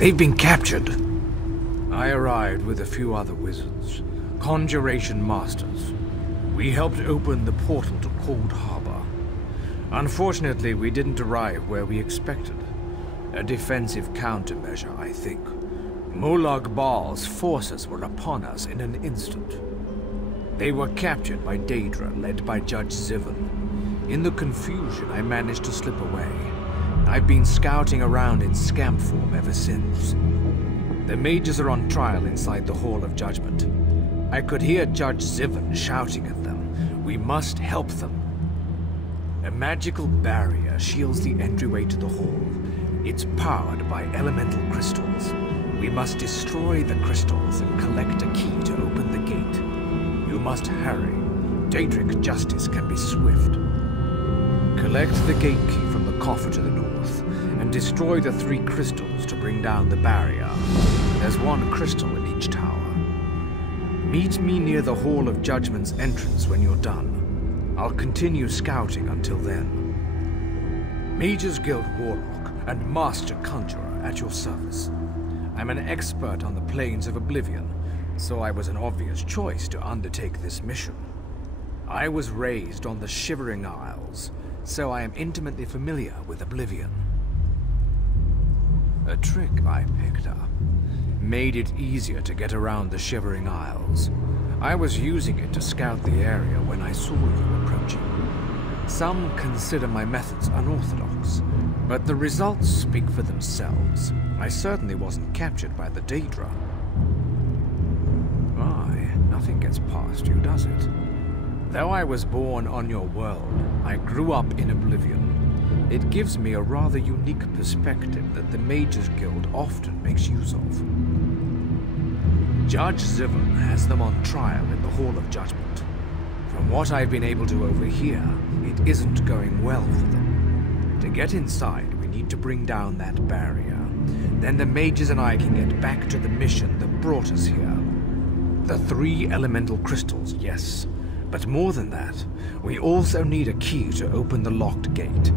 They've been captured. I arrived with a few other wizards, conjuration masters. We helped open the portal to Cold Harbor. Unfortunately, we didn't arrive where we expected. A defensive countermeasure, I think. Molag Bal's forces were upon us in an instant. They were captured by Daedra, led by Judge Zivan. In the confusion, I managed to slip away. I've been scouting around in scamp form ever since. The mages are on trial inside the Hall of Judgment. I could hear Judge Zivan shouting at them. We must help them. A magical barrier shields the entryway to the hall. It's powered by elemental crystals. We must destroy the crystals and collect a key to open the gate. You must hurry. Daedric justice can be swift. Collect the gate key from the coffer to the north, and destroy the 3 crystals to bring down the barrier. There's 1 crystal in each tower. Meet me near the Hall of Judgment's entrance when you're done. I'll continue scouting until then. Mages Guild Warlock and Master Conjurer at your service. I'm an expert on the planes of Oblivion, so I was an obvious choice to undertake this mission. I was raised on the Shivering Isles, so I am intimately familiar with Oblivion. A trick I picked up made it easier to get around the Shivering Isles. I was using it to scout the area when I saw you approaching. Some consider my methods unorthodox, but the results speak for themselves. I certainly wasn't captured by the Daedra. Why, nothing gets past you, does it? Though I was born on your world, I grew up in Oblivion. It gives me a rather unique perspective that the Mages Guild often makes use of. Judge Zivan has them on trial in the Hall of Judgment. From what I've been able to overhear, it isn't going well for them. To get inside, we need to bring down that barrier. Then the mages and I can get back to the mission that brought us here. The 3 elemental crystals, yes. But more than that, we also need a key to open the locked gate.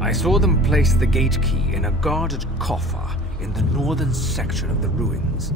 I saw them place the gate key in a guarded coffer in the northern section of the ruins.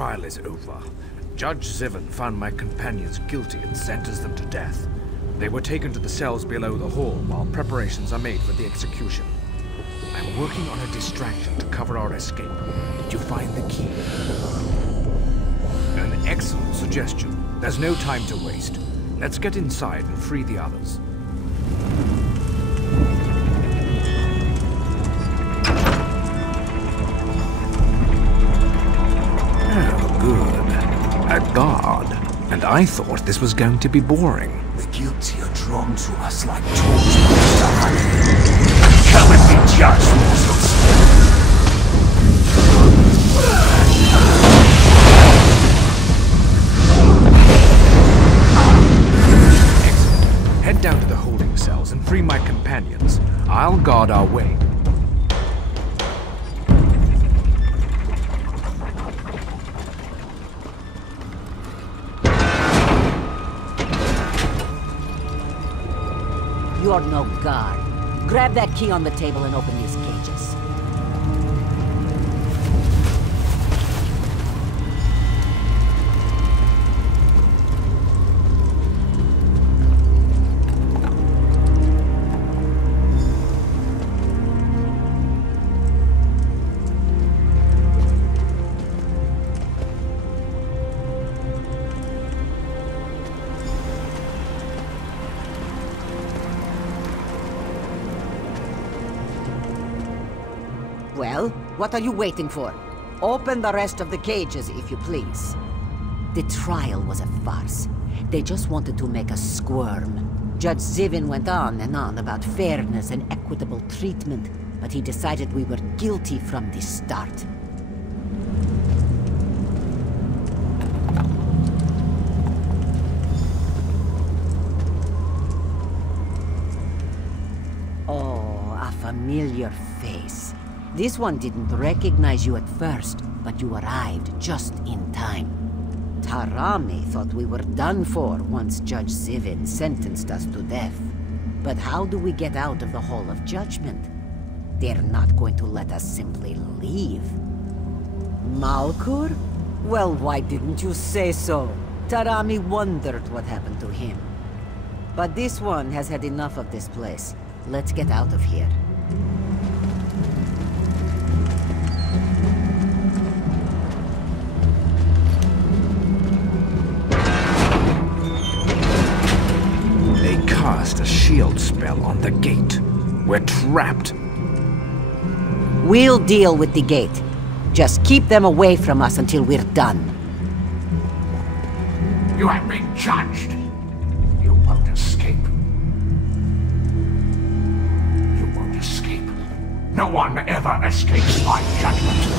trial is over. Judge Ziven found my companions guilty and sentenced them to death. They were taken to the cells below the hall while preparations are made for the execution. I'm working on a distraction to cover our escape. Did you find the key? An excellent suggestion. There's no time to waste. Let's get inside and free the others. Oh, good. A guard. And I thought this was going to be boring. The guilty are drawn to us like torchbearers to honey. Come and be judged, mortals. Excellent. Head down to the holding cells and free my companions. I'll guard our way. You're no guard. Grab that key on the table and open these cages. Well, what are you waiting for? Open the rest of the cages, if you please. The trial was a farce. They just wanted to make us squirm. Judge Ziven went on and on about fairness and equitable treatment, but he decided we were guilty from the start. Oh, a familiar face. This one didn't recognize you at first, but you arrived just in time. Tarami thought we were done for once Judge Ziven sentenced us to death. But how do we get out of the Hall of Judgment? They're not going to let us simply leave. Malkur? Well, why didn't you say so? Tarami wondered what happened to him. But this one has had enough of this place. Let's get out of here. Cast a shield spell on the gate. We're trapped. We'll deal with the gate. Just keep them away from us until we're done. You have been judged. You won't escape. You won't escape. No one ever escapes my judgment.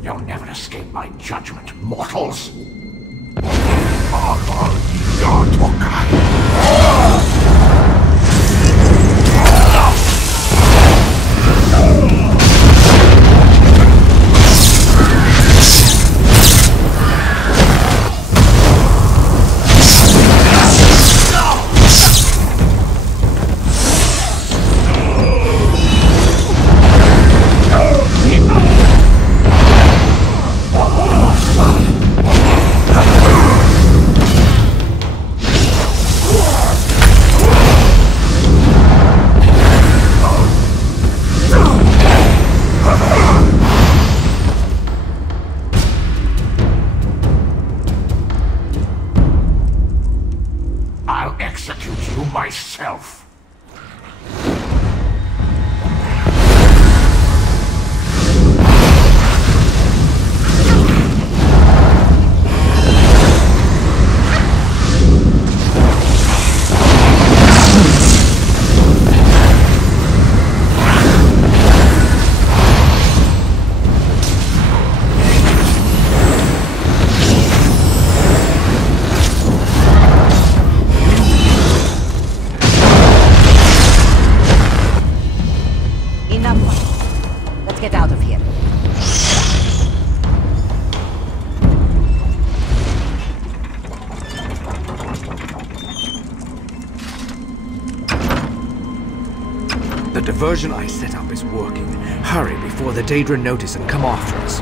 You'll never escape my judgment, mortals! diversion I set up is working. Hurry before the Daedra notice and come after us.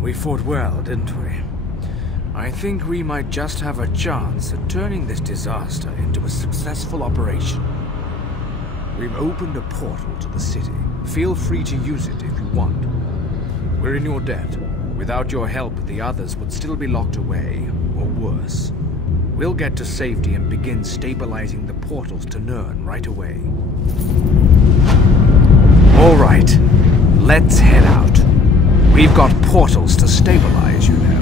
We fought well, didn't we? I think we might just have a chance at turning this disaster into a successful operation. We've opened a portal to the city. Feel free to use it if you want. We're in your debt. Without your help, the others would still be locked away, or worse. We'll get to safety and begin stabilizing the portals to Nirn right away. All right, let's head out. We've got portals to stabilize, you know.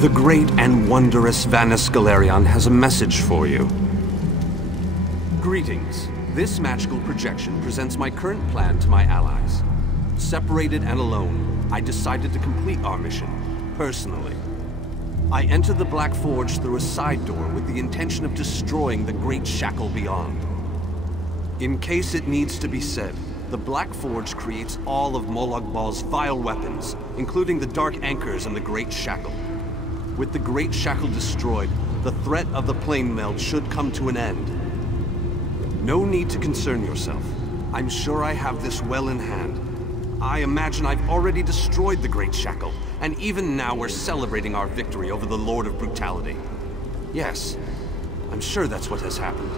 The great and wondrous Vanus Galerion has a message for you. Greetings. This magical projection presents my current plan to my allies. Separated and alone, I decided to complete our mission, personally. I entered the Black Forge through a side door with the intention of destroying the Great Shackle beyond. In case it needs to be said, the Black Forge creates all of Molag Bal's vile weapons, including the Dark Anchors and the Great Shackle. With the Great Shackle destroyed, the threat of the Plane Meld should come to an end. No need to concern yourself. I'm sure I have this well in hand. I imagine I've already destroyed the Great Shackle, and even now we're celebrating our victory over the Lord of Brutality. Yes, I'm sure that's what has happened.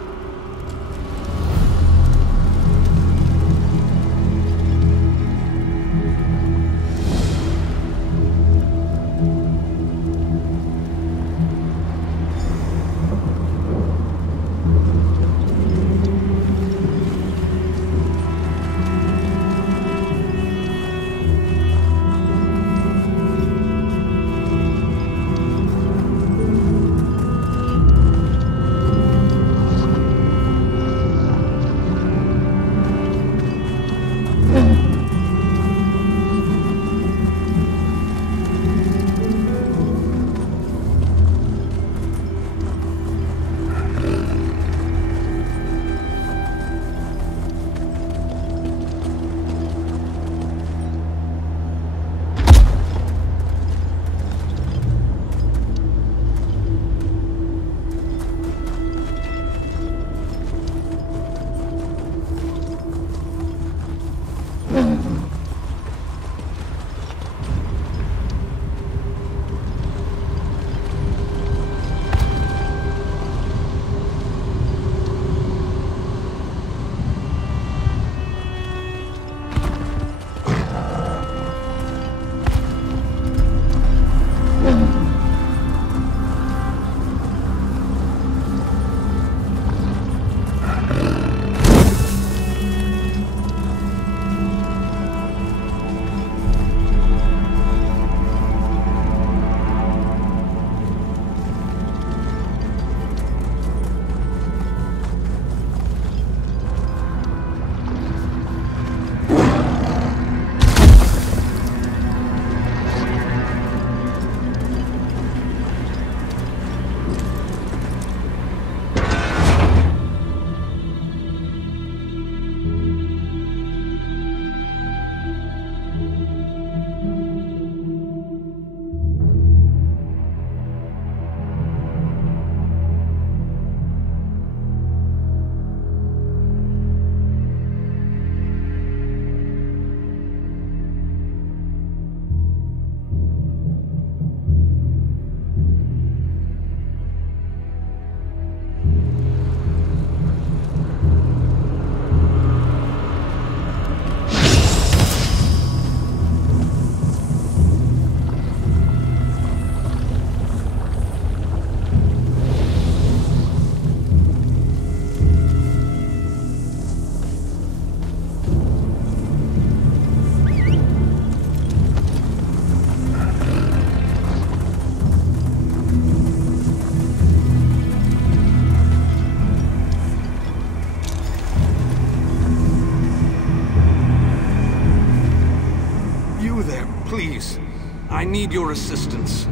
I need your assistance.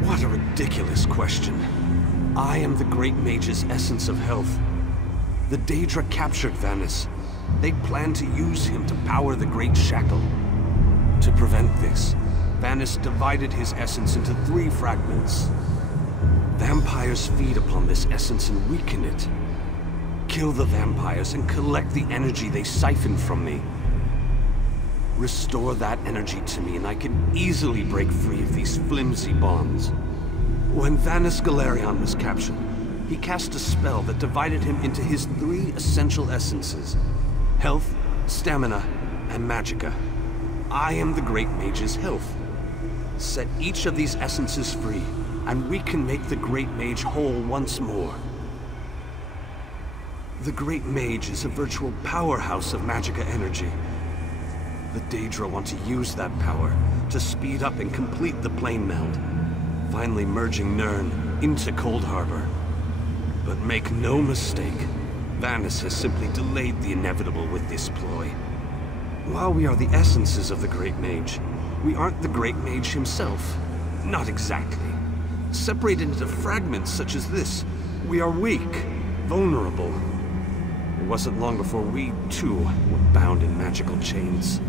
What a ridiculous question. I am the Great Mage's essence of health. The Daedra captured Vanis. They planned to use him to power the Great Shackle. To prevent this, Vanis divided his essence into 3 fragments. Vampires feed upon this essence and weaken it. Kill the vampires and collect the energy they siphon from me. Restore that energy to me and I can easily break free of these flimsy bonds. When Vanis Galerion was captured, he cast a spell that divided him into his 3 essential essences: health, stamina, and magicka. I am the Great Mage's health. Set each of these essences free, and we can make the Great Mage whole once more. The Great Mage is a virtual powerhouse of magicka energy. The Daedra want to use that power to speed up and complete the plane meld, finally merging Nirn into Cold Harbor. But make no mistake, Vanis has simply delayed the inevitable with this ploy. While we are the essences of the Great Mage, we aren't the Great Mage himself. Not exactly. Separated into fragments such as this, we are weak, vulnerable. It wasn't long before we, too, were bound in magical chains.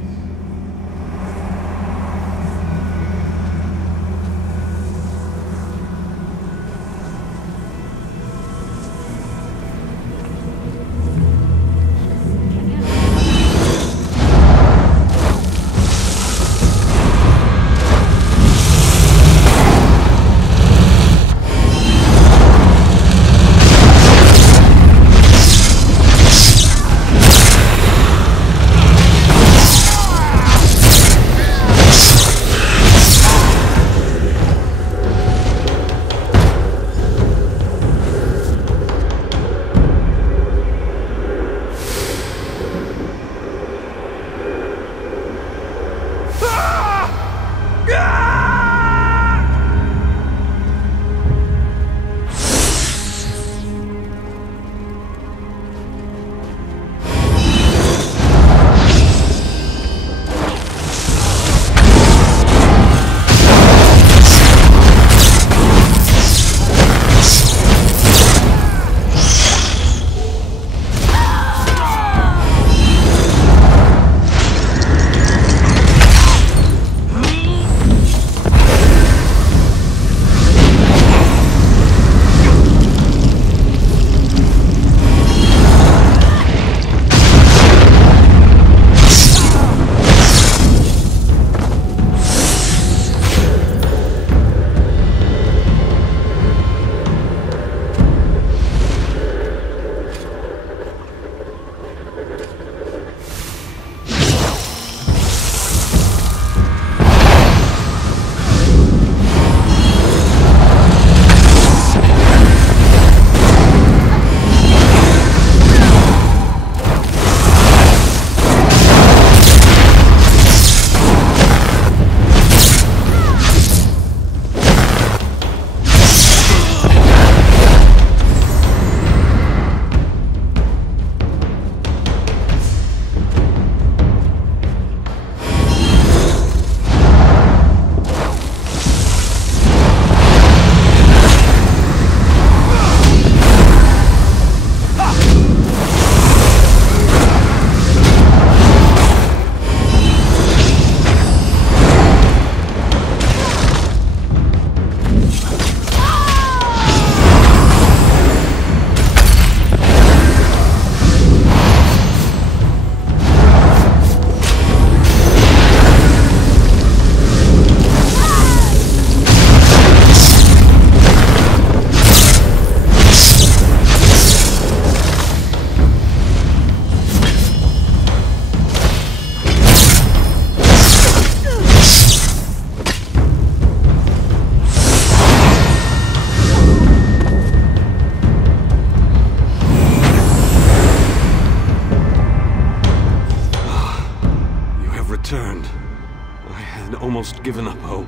almost given up hope.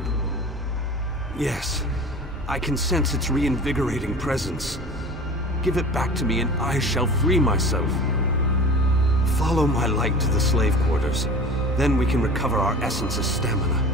Yes, I can sense its reinvigorating presence. Give it back to me and I shall free myself. Follow my light to the slave quarters. Then we can recover our essence of stamina.